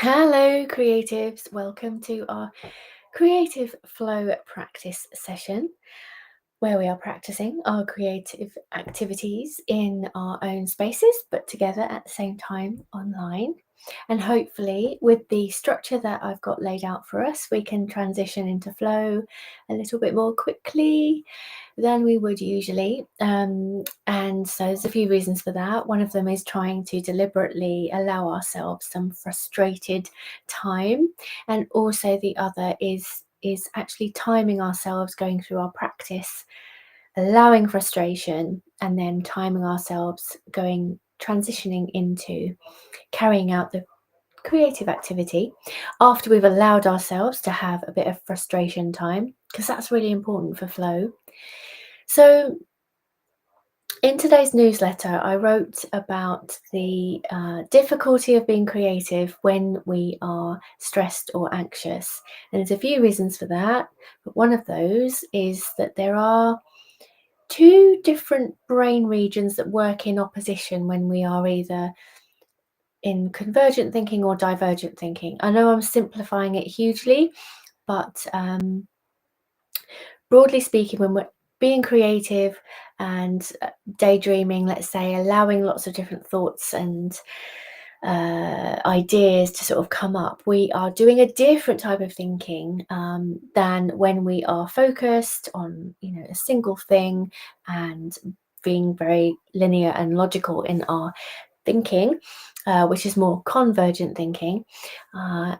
Hello, creatives. Welcome to our creative flow practice session where we are practicing our creative activities in our own spaces, but together at the same time online. And hopefully, with the structure that I've got laid out for us, we can transition into flow a little bit more quickly than we would usually. And so there's a few reasons for that. One of them is trying to deliberately allow ourselves some frustrated time. And also the other is actually timing ourselves going through our practice, allowing frustration, and then timing ourselves transitioning into carrying out the creative activity after we've allowed ourselves to have a bit of frustration time, because that's really important for flow. So in today's newsletter, I wrote about the difficulty of being creative when we are stressed or anxious. And there's a few reasons for that, but one of those is that there are two different brain regions that work in opposition when we are either in convergent thinking or divergent thinking. I know I'm simplifying it hugely, but broadly speaking, when we're being creative and daydreaming, let's say, allowing lots of different thoughts and ideas to sort of come up, we are doing a different type of thinking than when we are focused on, a single thing and being very linear and logical in our thinking, which is more convergent thinking.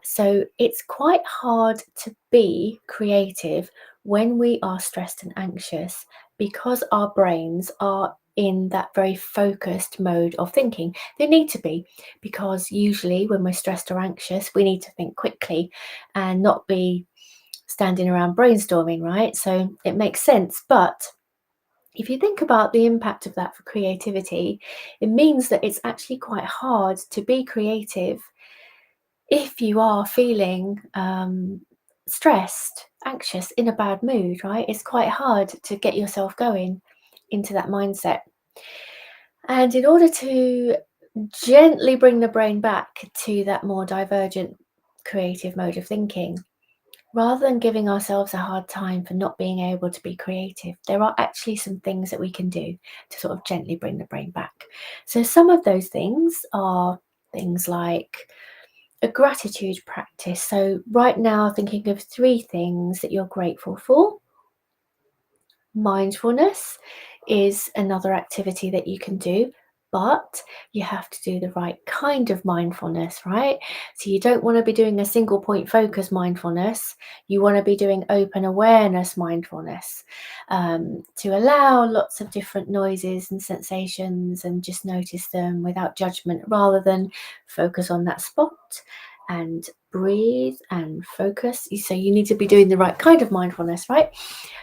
So it's quite hard to be creative when we are stressed and anxious because our brains are in that very focused mode of thinking. They need to be, because usually when we're stressed or anxious, we need to think quickly and not be standing around brainstorming, right? So it makes sense. But if you think about the impact of that for creativity, it means that it's actually quite hard to be creative if you are feeling stressed, anxious, in a bad mood, right? It's quite hard to get yourself going into that mindset. And in order to gently bring the brain back to that more divergent creative mode of thinking, rather than giving ourselves a hard time for not being able to be creative, there are actually some things that we can do to sort of gently bring the brain back. So some of those things are things like a gratitude practice. So right now, thinking of three things that you're grateful for. Mindfulness is another activity that you can do, but you have to do the right kind of mindfulness, right? So you don't want to be doing a single point focus mindfulness. You want to be doing open awareness mindfulness, to allow lots of different noises and sensations and just notice them without judgment, rather than focus on that spot and breathe and focus. So you need to be doing the right kind of mindfulness, right?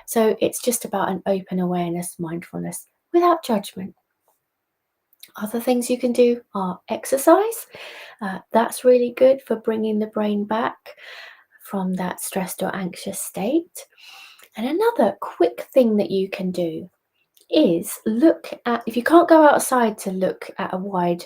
So it's just about an open awareness mindfulness without judgment. Other things you can do are exercise. That's really good for bringing the brain back from that stressed or anxious state. And another quick thing that you can do is look at, if you can't go outside to look at a wide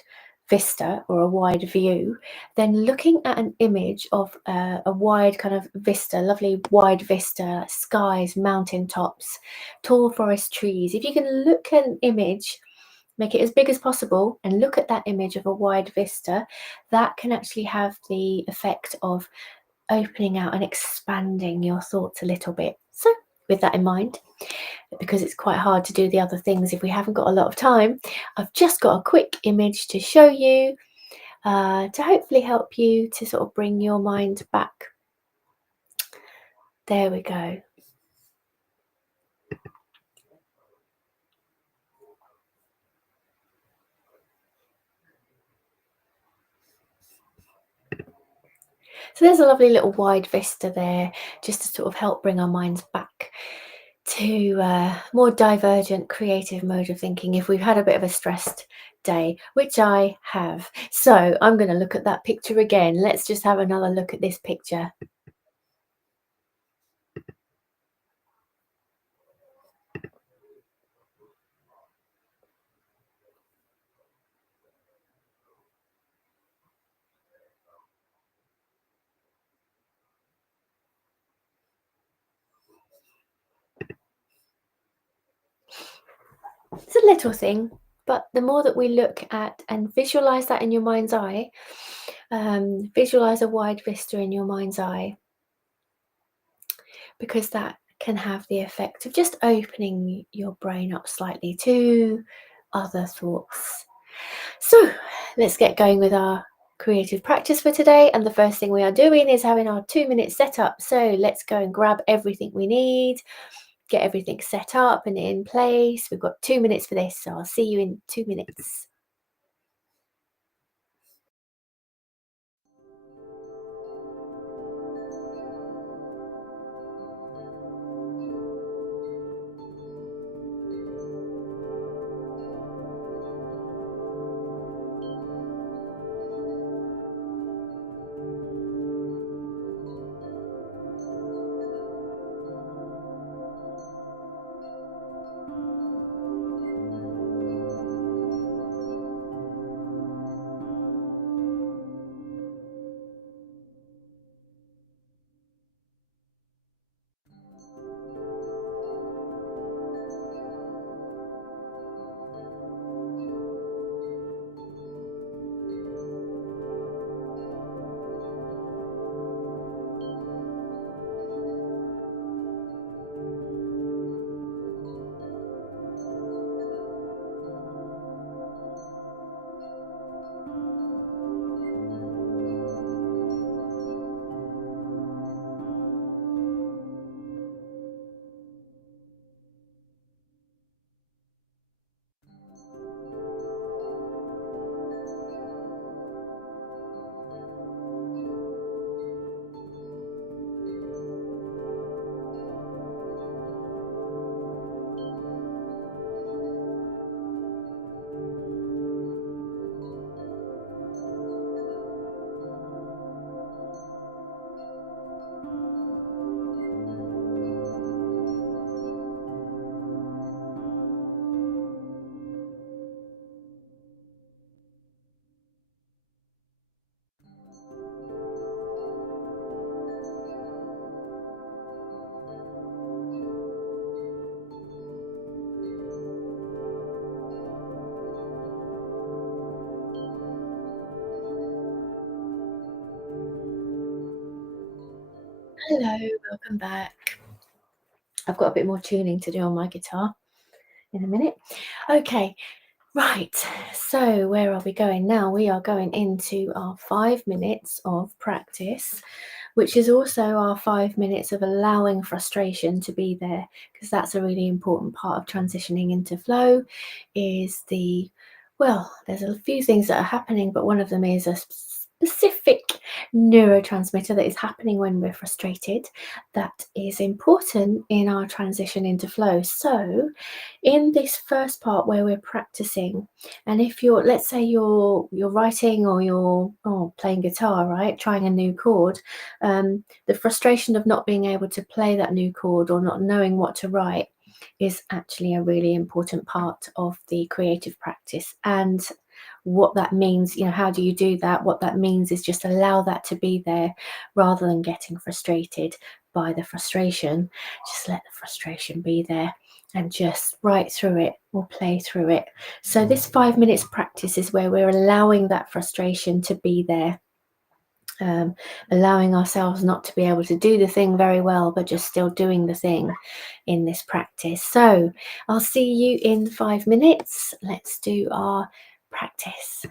vista or a wide view, then looking at an image of a wide kind of vista, lovely wide vista, skies, mountain tops, tall forest trees. If you can look at an image, make it as big as possible and look at that image of a wide vista, that can actually have the effect of opening out and expanding your thoughts a little bit. So with that in mind, because it's quite hard to do the other things if we haven't got a lot of time, I've just got a quick image to show you to hopefully help you to sort of bring your mind back. There we go. So there's a lovely little wide vista there, just to sort of help bring our minds back to a more divergent creative mode of thinking if we've had a bit of a stressed day, which I have. So I'm going to look at that picture again. Let's just have another look at this picture. little thing, but the more that we look at and visualize that in your mind's eye, visualize a wide vista in your mind's eye, because that can have the effect of just opening your brain up slightly to other thoughts. So let's get going with our creative practice for today. And the first thing we are doing is having our 2-minute setup. So let's go and grab everything we need, get everything set up and in place. We've got 2 minutes for this, so I'll see you in 2 minutes. Hello, welcome back. I've got a bit more tuning to do on my guitar in a minute. Okay, right. So, where are we going now? We are going into our 5 minutes of practice, which is also our 5 minutes of allowing frustration to be there, because that's a really important part of transitioning into flow. Is the well, there's a few things that are happening, but one of them is a specific neurotransmitter that is happening when we're frustrated that is important in our transition into flow. So, in this first part where we're practicing, and if you're, let's say you're writing or you're playing guitar, right, trying a new chord, the frustration of not being able to play that new chord or not knowing what to write is actually a really important part of the creative practice. And what that means, how do you do that? What that means is just allow that to be there rather than getting frustrated by the frustration. Just let the frustration be there and just write through it or play through it. So this 5 minutes practice is where we're allowing that frustration to be there, allowing ourselves not to be able to do the thing very well, but just still doing the thing in this practice. So I'll see you in 5 minutes. Let's do our practice.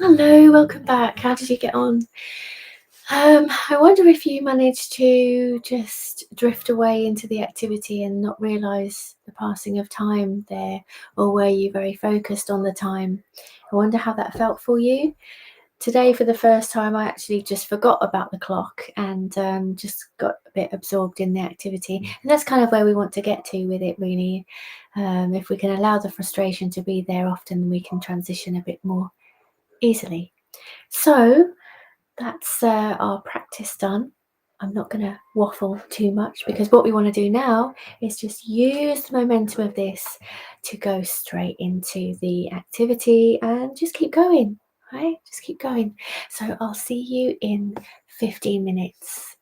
Hello, welcome back. How did you get on? I wonder if you managed to just drift away into the activity and not realise the passing of time there, or were you very focused on the time? I wonder how that felt for you. Today, for the first time, I actually just forgot about the clock and just got a bit absorbed in the activity. And that's kind of where we want to get to with it, really. If we can allow the frustration to be there, often we can transition a bit more easily. So, that's our practice done. I'm not going to waffle too much because what we want to do now is just use the momentum of this to go straight into the activity and just keep going, right? Just keep going. So I'll see you in 15 minutes.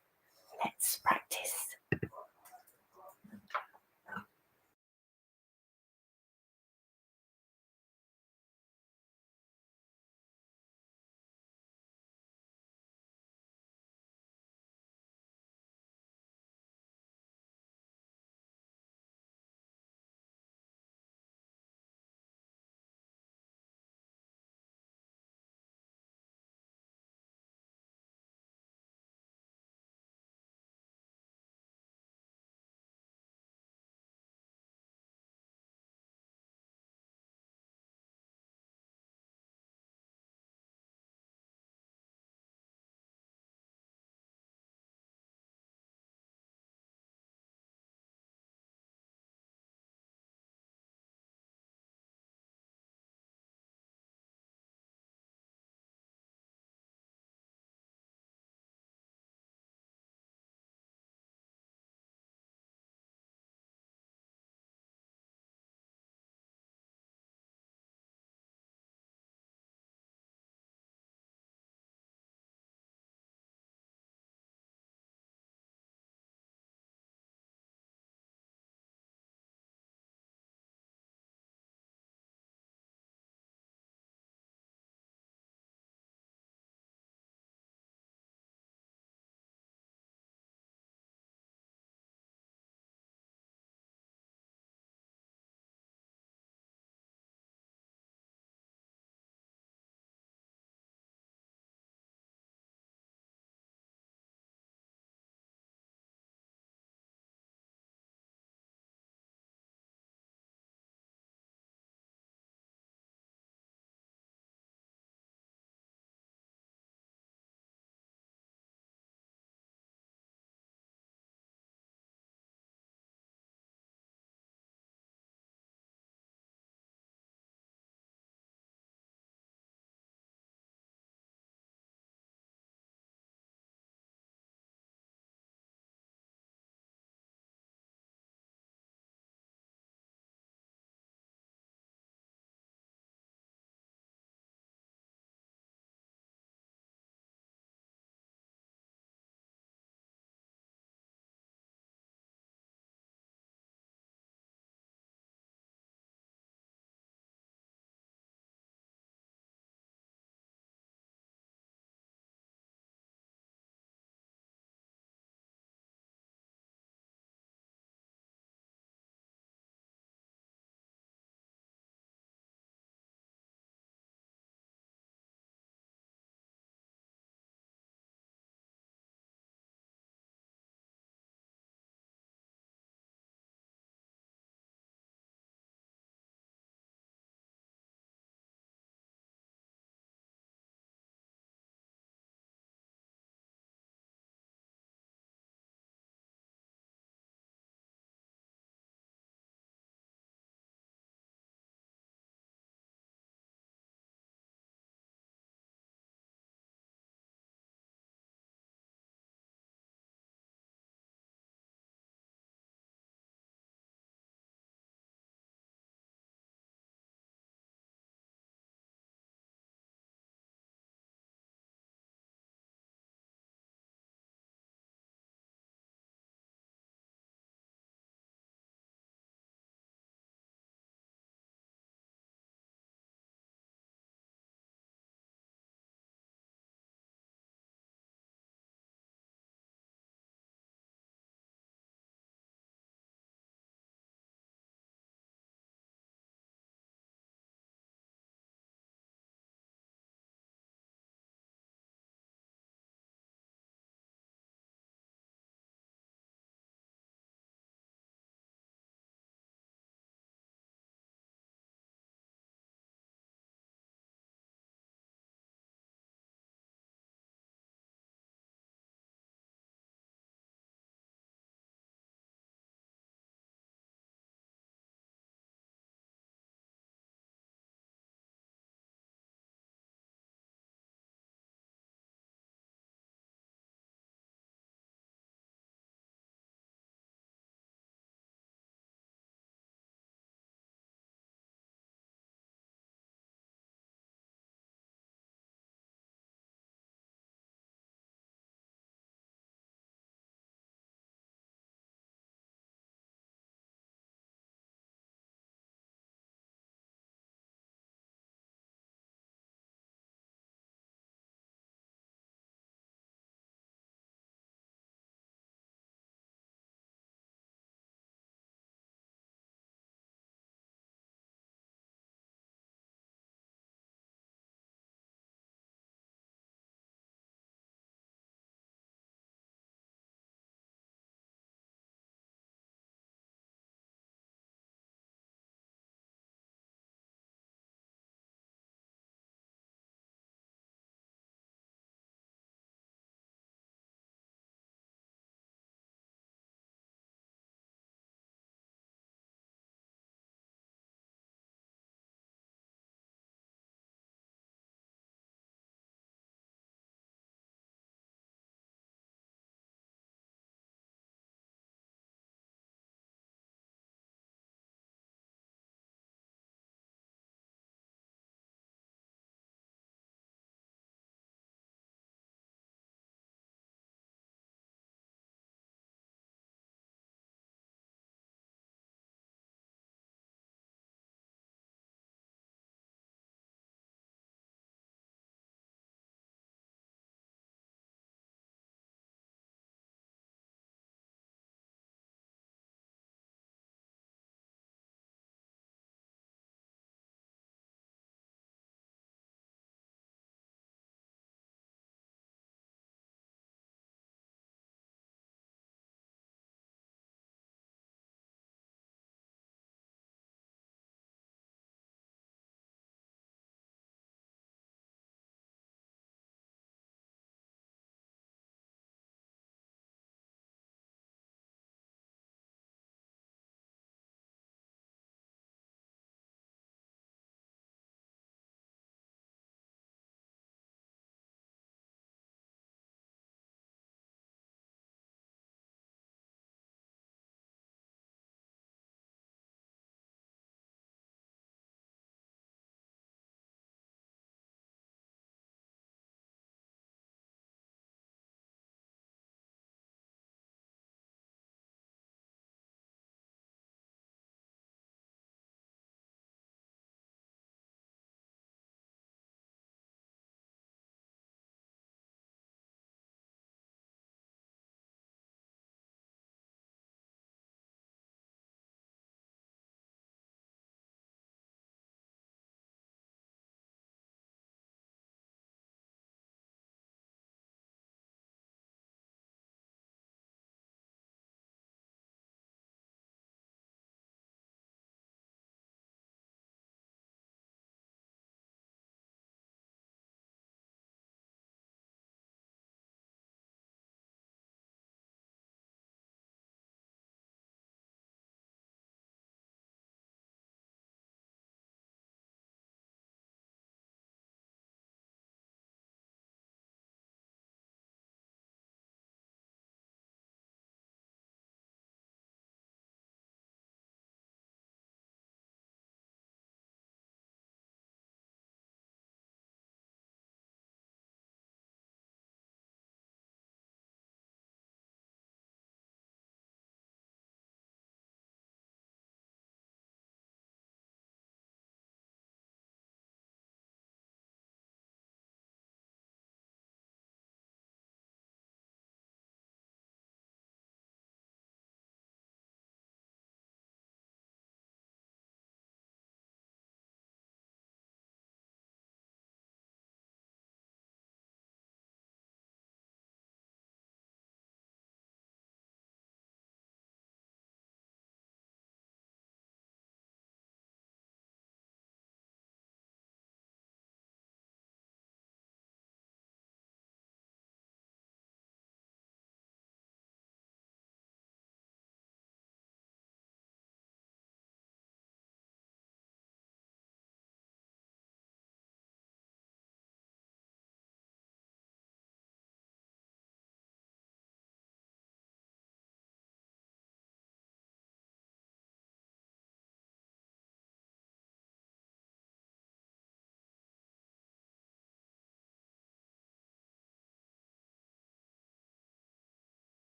Let's practice.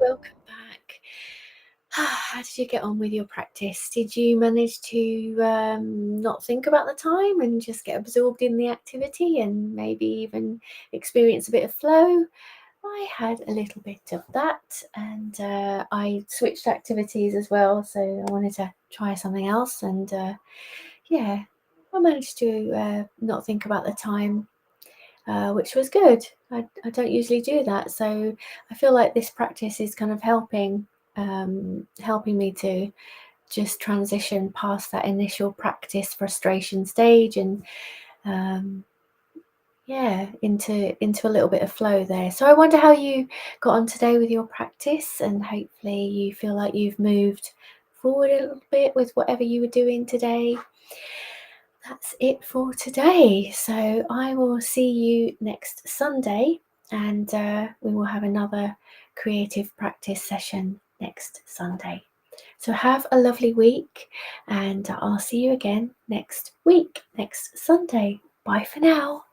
Welcome back. How did you get on with your practice? Did you manage to not think about the time and just get absorbed in the activity and maybe even experience a bit of flow? I had a little bit of that, and I switched activities as well. So I wanted to try something else, and yeah, I managed to not think about the time, which was good. I don't usually do that, so I feel like this practice is kind of helping me to just transition past that initial practice frustration stage and um, yeah, into a little bit of flow there. So I wonder how you got on today with your practice, and hopefully you feel like you've moved forward a little bit with whatever you were doing today. That's it for today. So I will see you next Sunday, and we will have another creative practice session next Sunday. So have a lovely week, and I'll see you again next week, next Sunday. Bye for now.